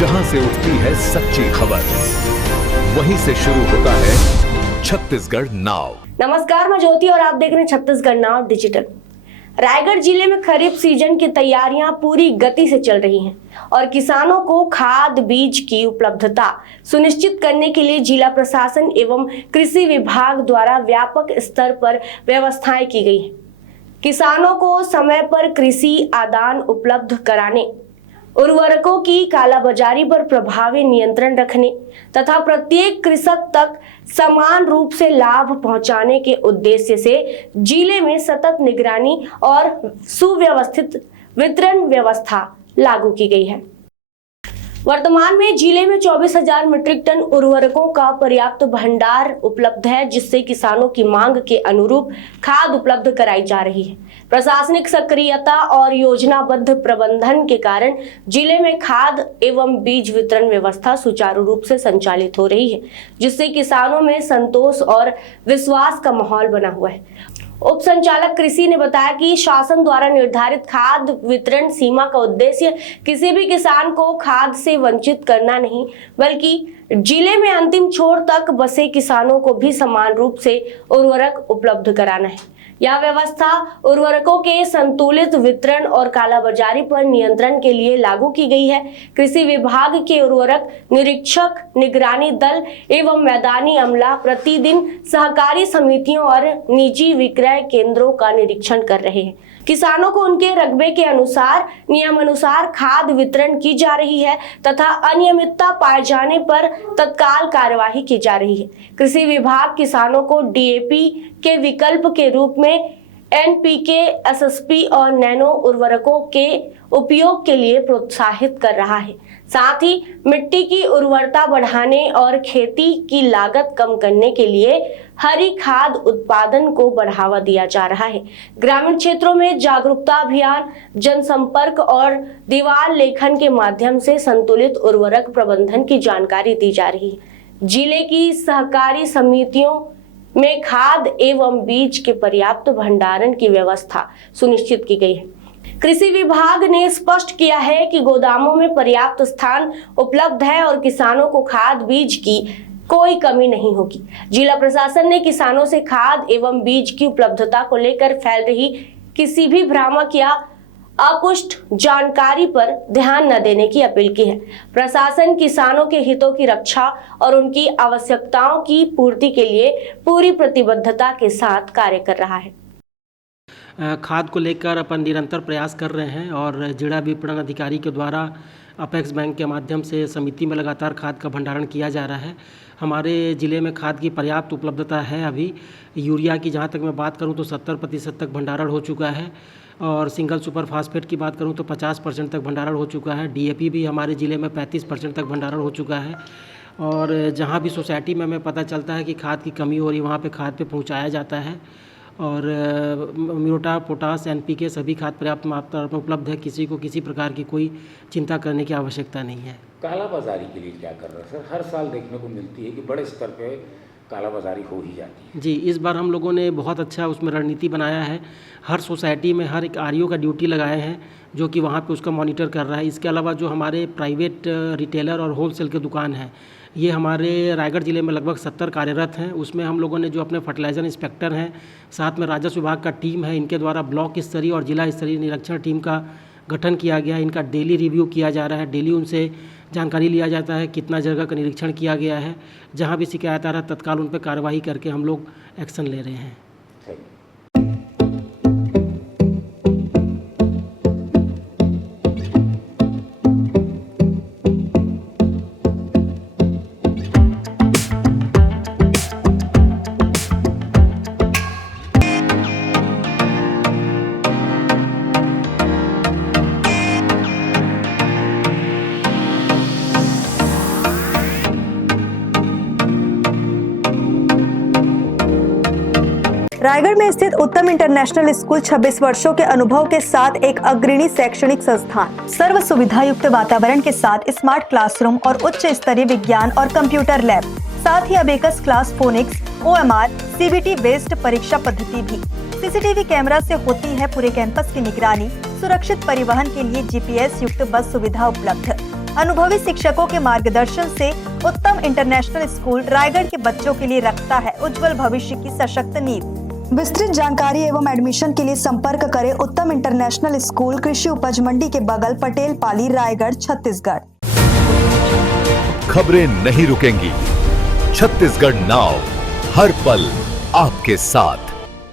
जहां से उठती है सच्ची खबर, वहीं से शुरू होता है छत्तीसगढ़ नाउ। नमस्कार, मैं ज्योति और आप देख रहे हैं छत्तीसगढ़ नाउ डिजिटल। रायगढ़ जिले में खरीफ सीजन की तैयारियां पूरी गति से चल रही हैं और किसानों को खाद बीज की उपलब्धता सुनिश्चित करने के लिए जिला प्रशासन एवं कृषि विभाग द्वारा व्यापक स्तर पर व्यवस्थाएं की गई हैं। किसानों को समय पर कृषि आदान उपलब्ध कराने, उर्वरकों की कालाबाजारी पर प्रभावी नियंत्रण रखने तथा प्रत्येक कृषक तक समान रूप से लाभ पहुंचाने के उद्देश्य से जिले में सतत निगरानी और सुव्यवस्थित वितरण व्यवस्था लागू की गई है। वर्तमान में जिले में 24,000 मीट्रिक टन उर्वरकों का पर्याप्त भंडार उपलब्ध है, जिससे किसानों की मांग के अनुरूप खाद उपलब्ध कराई जा रही है। प्रशासनिक सक्रियता और योजनाबद्ध प्रबंधन के कारण जिले में खाद एवं बीज वितरण व्यवस्था सुचारू रूप से संचालित हो रही है, जिससे किसानों में संतोष और विश्वास का माहौल बना हुआ है। उप संचालक कृषि ने बताया कि शासन द्वारा निर्धारित खाद वितरण सीमा का उद्देश्य किसी भी किसान को खाद से वंचित करना नहीं, बल्कि जिले में अंतिम छोर तक बसे किसानों को भी समान रूप से उर्वरक उपलब्ध कराना है। यह व्यवस्था उर्वरकों के संतुलित वितरण और कालाबाजारी पर नियंत्रण के लिए लागू की गई है। कृषि विभाग के उर्वरक निरीक्षक, निगरानी दल एवं मैदानी अमला प्रतिदिन सहकारी समितियों और निजी विक्रय केंद्रों का निरीक्षण कर रहे हैं। किसानों को उनके रकबे के अनुसार नियमानुसार खाद वितरण की जा रही है तथा अनियमितता पाए जाने पर तत्काल कार्यवाही की जा रही है। कृषि विभाग किसानों को डीएपी के विकल्प के रूप में एनपीके, एसएसपी और नैनो उर्वरकों के उपयोग के लिए प्रोत्साहित कर रहा है। साथ ही मिट्टी की उर्वरता बढ़ाने और खेती की लागत कम करने के लिए हरी खाद उत्पादन को बढ़ावा दिया जा रहा है। ग्रामीण क्षेत्रों में जागरूकता अभियान, जनसंपर्क और दीवार लेखन के माध्यम से संतुलित उर्वरक प्रबंधन की जानकारी दी जा रही है। जिले की सहकारी समितियों में खाद एवं बीज के पर्याप्त भंडारण की व्यवस्था सुनिश्चित की गई है। कृषि विभाग ने स्पष्ट किया है कि गोदामों में पर्याप्त स्थान उपलब्ध है और किसानों को खाद बीज की कोई कमी नहीं होगी। जिला प्रशासन ने किसानों से खाद एवं बीज की उपलब्धता को लेकर फैल रही किसी भी भ्रामक या अपुष्ट जानकारी पर ध्यान न देने की अपील की है। प्रशासन किसानों के हितों की रक्षा और उनकी आवश्यकताओं की पूर्ति के लिए पूरी प्रतिबद्धता के साथ कार्य कर रहा है। खाद को लेकर अपन निरंतर प्रयास कर रहे हैं और जिला विपणन अधिकारी के द्वारा अपेक्स बैंक के माध्यम से समिति में लगातार खाद का भंडारण किया जा रहा है। हमारे ज़िले में खाद की पर्याप्त उपलब्धता है। अभी यूरिया की जहाँ तक मैं बात करूँ तो 70% तक भंडारण हो चुका है और सिंगल सुपर फास्फेट की बात करूँ तो 50% तक भंडारण हो चुका है। डीएपी भी हमारे ज़िले में 35% तक भंडारण हो चुका है और जहाँ भी सोसाइटी में हमें पता चलता है कि खाद की कमी हो रही है वहाँ पे खाद पे पहुँचाया जाता है और म्यूटा, पोटास, एनपीके सभी खाद पर्याप्त मात्रा में उपलब्ध है। किसी को किसी प्रकार की कोई चिंता करने की आवश्यकता नहीं है। कालाबाजारी के लिए क्या कर रहे हैं सर? हर साल देखने को मिलती है कि बड़े स्तर पे कालाबाजारी हो ही जाती है। जी, इस बार हम लोगों ने बहुत अच्छा उसमें रणनीति बनाया है। हर सोसाइटी में हर एक आरईओ का ड्यूटी लगाए हैं जो कि वहाँ पे उसका मॉनिटर कर रहा है। इसके अलावा जो हमारे प्राइवेट रिटेलर और होलसेल के दुकान हैं, ये हमारे रायगढ़ ज़िले में लगभग 70 कार्यरत हैं। उसमें हम लोगों ने जो अपने फर्टिलाइज़र इंस्पेक्टर हैं, साथ में राजस्व विभाग का टीम है, इनके द्वारा ब्लॉक स्तरीय और जिला स्तरीय निरीक्षण टीम का गठन किया गया है। इनका डेली रिव्यू किया जा रहा है। डेली उनसे जानकारी लिया जाता है कितना जगह का निरीक्षण किया गया है। जहाँ भी शिकायत आ रहा है तत्काल उन पर कार्रवाई करके हम लोग एक्शन ले रहे हैं। रायगढ़ में स्थित उत्तम इंटरनेशनल स्कूल 26 वर्षों के अनुभव के साथ एक अग्रणी शैक्षणिक संस्थान, सर्व सुविधा युक्त वातावरण के साथ स्मार्ट क्लासरूम और उच्च स्तरीय विज्ञान और कंप्यूटर लैब, साथ ही abacus class, phonics, OMR, CBT based परीक्षा पद्धति भी। सीसीटीवी कैमरा से होती है पूरे कैंपस की निगरानी। सुरक्षित परिवहन के लिए GPS युक्त बस सुविधा उपलब्ध। अनुभवी शिक्षकों के मार्गदर्शन से उत्तम इंटरनेशनल स्कूल रायगढ़ के बच्चों के लिए रखता है उज्जवल भविष्य की सशक्त नींव। विस्तृत जानकारी एवं एडमिशन के लिए संपर्क करें उत्तम इंटरनेशनल स्कूल, कृषि उपज मंडी के बगल, पटेल पाली, रायगढ़, छत्तीसगढ़। खबरें नहीं रुकेंगी। छत्तीसगढ़ नाउ हर पल आपके साथ।